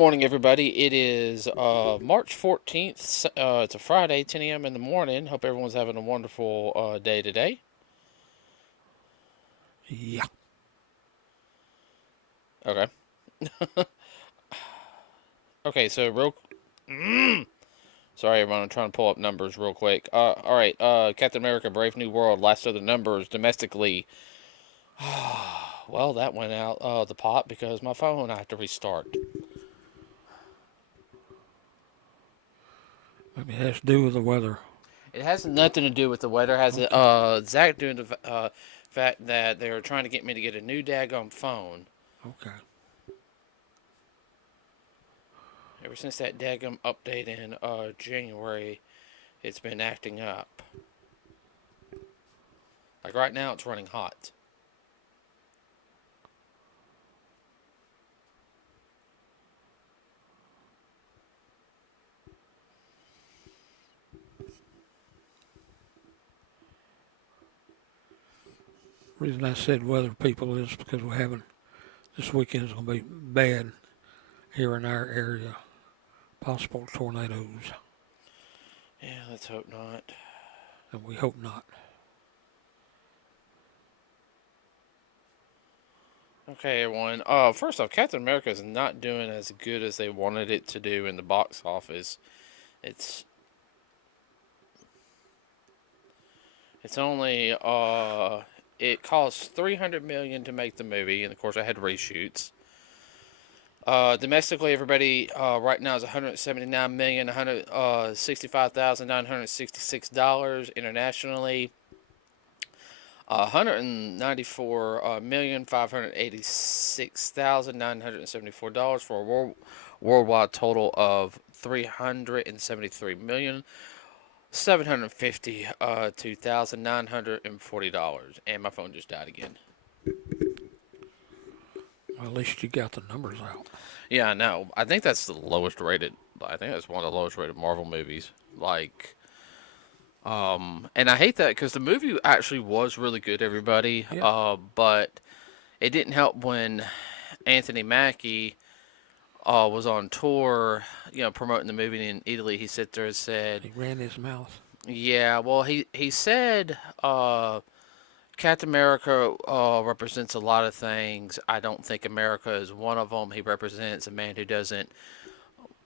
morning, everybody. It is March 14th. It's a Friday, 10 a.m. in the morning. Hope everyone's having a wonderful day today. Yeah. Okay. Okay, so sorry, everyone. I'm trying to pull up numbers real quick. All right. Captain America: Brave New World. Last of the numbers domestically. Well, that went out the pot because my phone I had to restart. Maybe it has to do with the weather. It has nothing to do with the weather. It has Okay. Zach doing the fact that they were trying to get me to get a new daggone phone. Okay. Ever since that daggum update in January, it's been acting up. Like right now, it's running hot. Reason I said weather people is because we're having this weekend is going to be bad here in our area. Possible tornadoes, Yeah, let's hope not. and we hope not. Okay, everyone. First off, Captain America is not doing as good as they wanted it to do in the box office. It's it's only it cost $300 million to make the movie, and of course, I had reshoots. Domestically, everybody right now is $179,165,966. Internationally, $194,586,974 for a worldwide total of $373,752,940. And my phone just died again. Well, at least you got the numbers out. Yeah, I know. I think that's the lowest rated. I think that's one of the lowest rated Marvel movies. And I hate that because the movie actually was really good, everybody. Yeah. But it didn't help when Anthony Mackie was on tour, promoting the movie in Italy. He sat there and said, He ran his mouth. "Yeah, well, he said Captain America represents a lot of things. I don't think America is one of them. He represents a man who doesn't.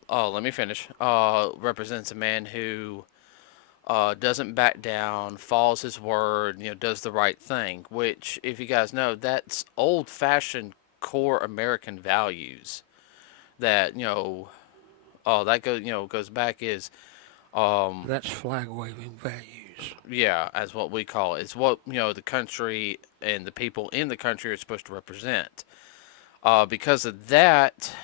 Oh, let me finish. Represents a man who." Doesn't back down, follows his word, does the right thing. Which, if you guys know, that's old-fashioned core American values. That that goes back is That's flag waving values. yeah, as what we call it. It's what the country and the people in the country are supposed to represent. Because of that,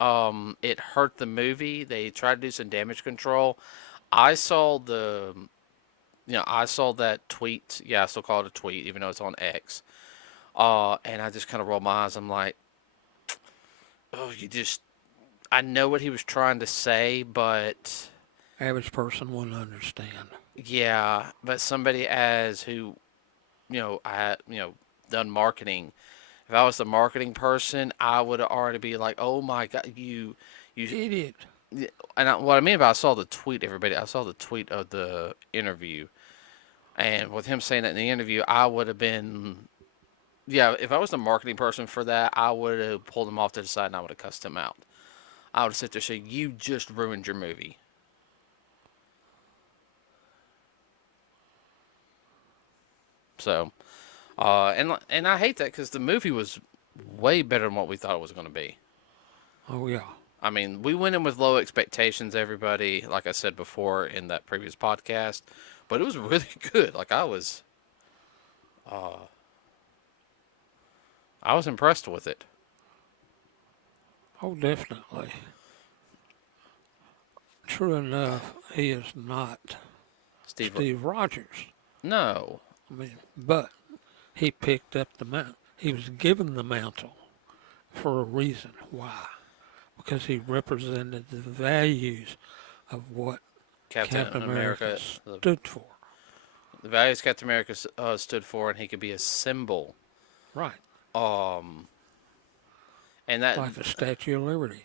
it hurt the movie. They tried to do some damage control. I saw I saw that tweet. Yeah, I still call it a tweet, even though it's on X. And I just kind of rolled my eyes. I'm like, oh, I know what he was trying to say, but Average person wouldn't understand. yeah, but somebody as who, done marketing. If I was the marketing person, I would already be like, oh my god, you. Idiot. What I mean by I saw the tweet, everybody. I saw the tweet of the interview, and with him saying that in the interview, I would have been yeah, if I was the marketing person for that, I would have pulled him off to the side and I would have cussed him out. I would have sit there and said, "You just ruined your movie." So, and I hate that because the movie was way better than what we thought it was going to be. Oh, yeah. I mean, we went in with low expectations, everybody. Like I said before in that previous podcast, but it was really good. Uh, I was impressed with it. Oh, definitely. True enough, he is not Steve, Steve Rogers. no, I mean, but he picked up the mantle. He was given the mantle for a reason. Why? Because he represented the values of what Captain Captain America America, stood for. the values Captain America stood for, and he could be a symbol. Right. Um, and that Like the Statue of Liberty.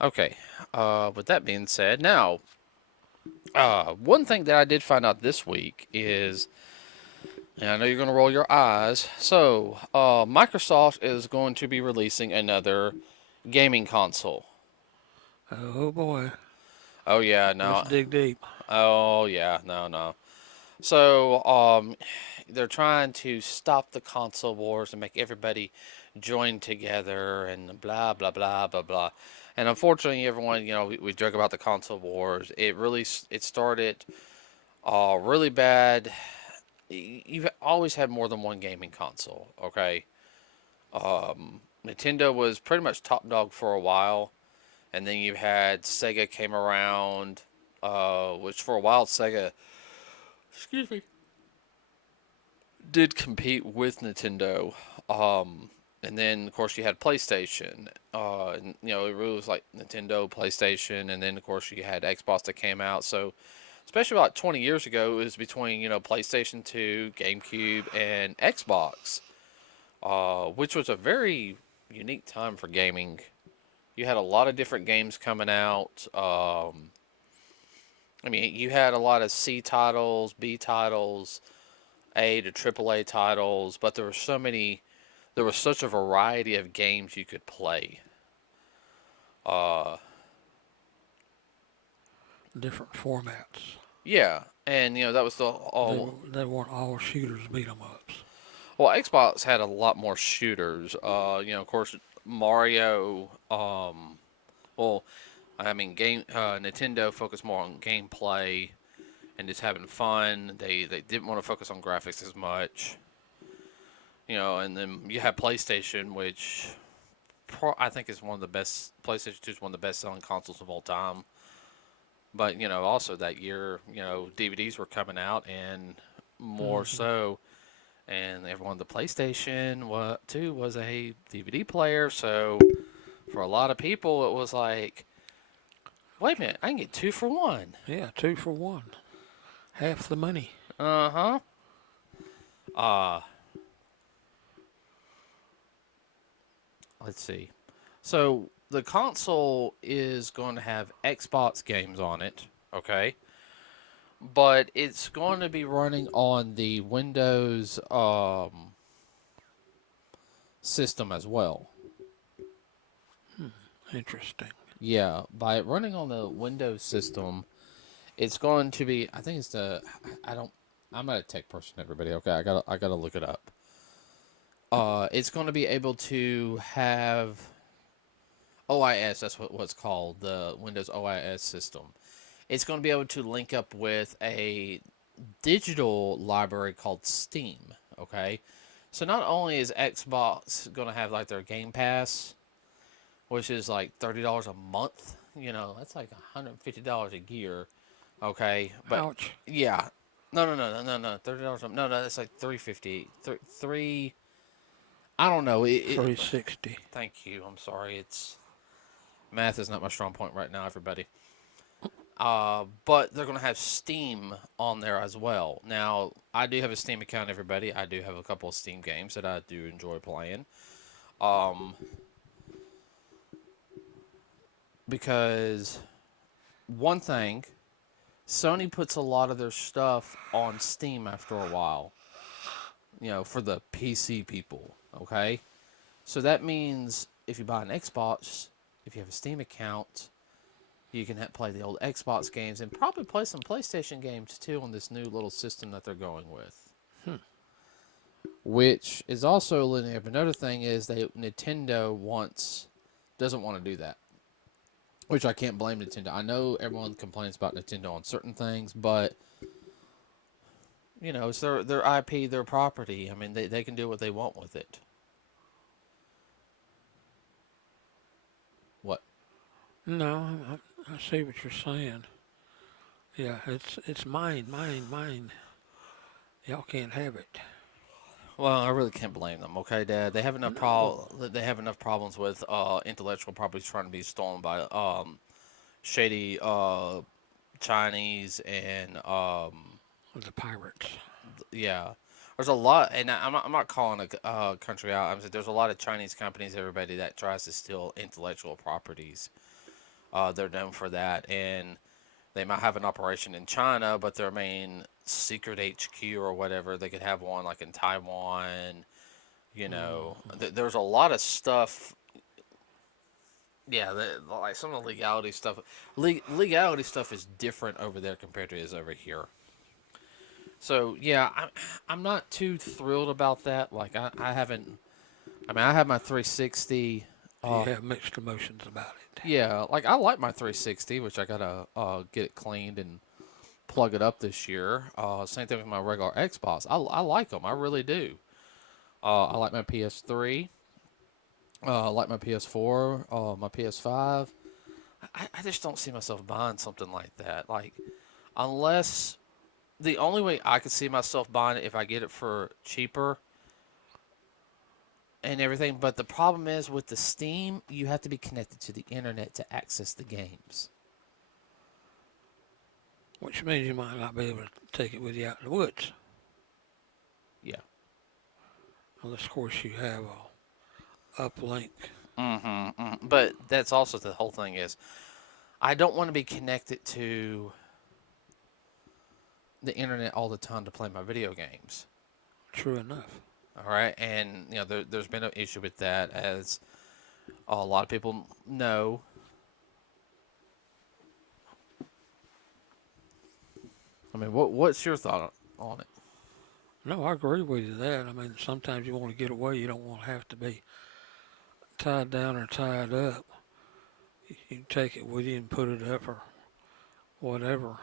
Okay. With that being said, now, one thing that I did find out this week is, and I know you're going to roll your eyes. So, Microsoft is going to be releasing another gaming console. Oh boy, Oh yeah, let's no. dig deep. Oh yeah, no, no. So, they're trying to stop the console wars and make everybody join together and blah blah blah blah blah. And unfortunately, everyone, we joke about the console wars. It started really bad. You've always had more than one gaming console, okay? Nintendo was pretty much top dog for a while, and then you had Sega came around, which for a while Sega, excuse me, did compete with Nintendo. And then of course you had PlayStation. And it really was like Nintendo, PlayStation, and then of course you had Xbox that came out. So especially about 20 years ago, it was between PlayStation 2, GameCube, and Xbox, which was a very unique time for gaming. You had a lot of different games coming out. I mean, you had a lot of C titles, B titles, A to AAA titles, but there were so many. There was such a variety of games you could play. Uh, Different formats. yeah, and that was the They weren't all shooters beat 'em ups. well. Xbox had a lot more shooters. Of course, Mario. Well, I mean, Nintendo focused more on gameplay and just having fun. They didn't want to focus on graphics as much. And then you have PlayStation, which I think is one of the best. PlayStation 2 is one of the best selling consoles of all time. But also that year, DVDs were coming out, and more Hmm. so, and everyone the PlayStation 2 was a DVD player. So for a lot of people, it was like, wait a minute, I can get two for one. Yeah, 2 for 1, half the money. Uh huh. Uh, let's see. So the console is going to have Xbox games on it. Okay. But it's going to be running on the Windows system as well. Interesting. Yeah, by running on the Windows system, it's going to be. I think it's the. I don't. I'm not a tech person, everybody. Okay, I gotta look it up. It's going to be able to have OIS. That's what's called, the Windows OIS system. It's going to be able to link up with a digital library called Steam. Okay, so not only is Xbox going to have like their Game Pass, which is like $30 a month. That's like $150 a year. Okay, but Ouch. yeah, no, $30 a month. No, that's like 350. Three. I don't know. 360. Thank you. I'm sorry. It's math is not my strong point right now, everybody. But they're gonna have Steam on there as well. Now, I do have a Steam account, everybody. I do have a couple of Steam games that I do enjoy playing. Um, because one thing, Sony puts a lot of their stuff on Steam after a while, for the PC people, okay? So that means if you buy an Xbox, if you have a Steam account, you can play the old Xbox games and probably play some PlayStation games too on this new little system that they're going with. Hmm. Which is also linear. But another thing is Nintendo doesn't want to do that. Which I can't blame Nintendo. I know everyone complains about Nintendo on certain things, but it's their IP, their property. I mean, they can do what they want with it. What? No, I see what you're saying. Yeah, it's mine, mine, mine. Y'all can't have it. Well, I really can't blame them. Okay, Dad. They have enough No, They have enough problems with intellectual properties trying to be stolen by shady Chinese and the pirates. yeah. There's a lot, and I'm not calling a country out. I'm saying there's a lot of Chinese companies, everybody, that tries to steal intellectual properties. They're known for that, and they might have an operation in China, but their main secret HQ or whatever, they could have one like in Taiwan. There's a lot of stuff. Yeah, like some of the legality stuff. Legality stuff is different over there compared to is over here. So yeah, I'm not too thrilled about that. Like I haven't. I mean, I have my 360. You have mixed emotions about it. Yeah, like I like my 360, which I gotta get it cleaned and plug it up this year. Same thing with my regular Xbox. I like them. I really do. I like my PS3. I like my PS4. My PS5. I just don't see myself buying something like that. Like, unless the only way I could see myself buying it if I get it for cheaper and everything. But the problem is with the Steam, you have to be connected to the internet to access the games. Which means you might not be able to take it with you out in the woods. Yeah. Unless, of course, you have a uplink. But that's also the whole thing is I don't want to be connected to the internet all the time to play my video games. True enough. All right, and there's been an issue with that, as a lot of people know. I mean, what's your thought on it? No, I agree with you there. I mean, sometimes you want to get away. You don't want to have to be tied down or tied up. You can take it with you and put it up or whatever.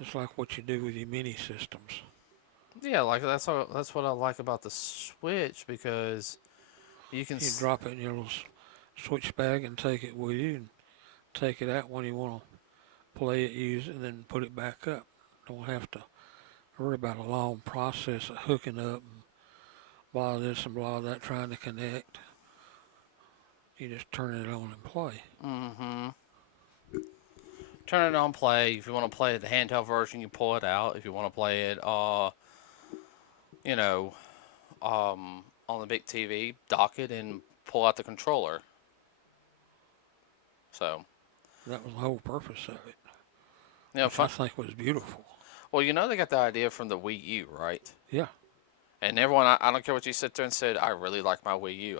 It's like what you do with your mini systems. Yeah, like that's what I like about the Switch, because you can. You drop it in your little switch bag and take it with you and take it out when you want to play it, use it, and then put it back up. Don't have to worry about a long process of hooking up and blah this and blah that trying to connect. You just turn it on and play. Mm-hmm. Turn it on, play. If you want to play the handheld version, you pull it out. If you want to play it, you know, on the big TV, dock it and pull out the controller. So, That was the whole purpose of it, which I fun. think was beautiful. Well, they got the idea from the Wii U, right? Yeah, And everyone, I don't care what you sit there and said, I really like my Wii U.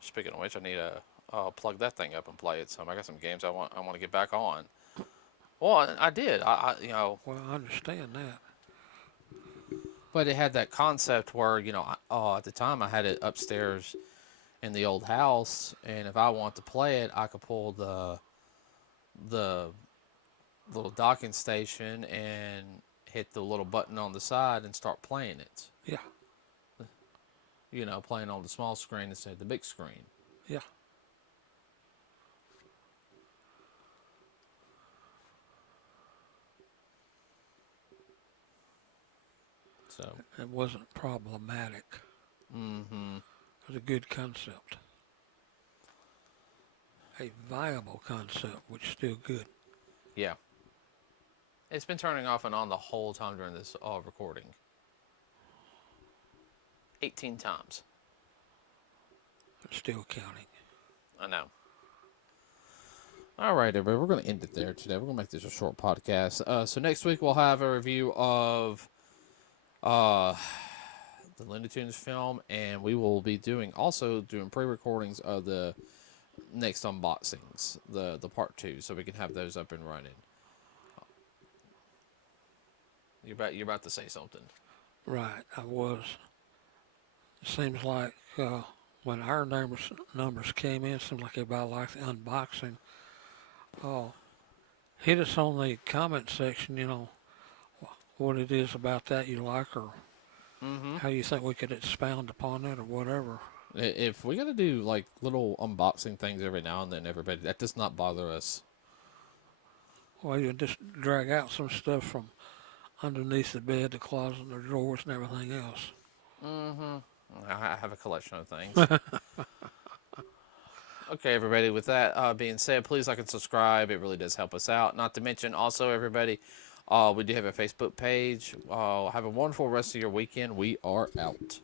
Speaking of which, I need to plug that thing up and play it. I got some games I want to get back on. Well, I did. well, I understand that. But it had that concept where at the time I had it upstairs in the old house, and if I want to play it, I could pull the little docking station and hit the little button on the side and start playing it. Yeah, Playing on the small screen instead of the big screen. yeah. So. It wasn't problematic. Mm-hmm. It was a good concept. A viable concept, which is still good. Yeah. It's been turning off and on the whole time during this recording. 18 times. It's still counting. I know. All right, everybody. We're going to end it there today. We're going to make this a short podcast. So next week we'll have a review of the Looney Tunes film, and we will be doing pre-recordings of the next unboxings, the part 2, so we can have those up and running. You're about to say something. Right, I was. It seems like when our numbers came in, it seemed like everybody liked the unboxing. Oh, hit us on the comment section, what it is about that you like, or how you think we could expound upon it, or whatever. If we got to do like little unboxing things every now and then, everybody, that does not bother us. Well, you just drag out some stuff from underneath the bed, the closet, the drawers, and everything else. I have a collection of things. Okay, everybody, with that being said, please like and subscribe. It really does help us out. Not to mention, also, everybody, we do have a Facebook page. Have a wonderful rest of your weekend. We are out.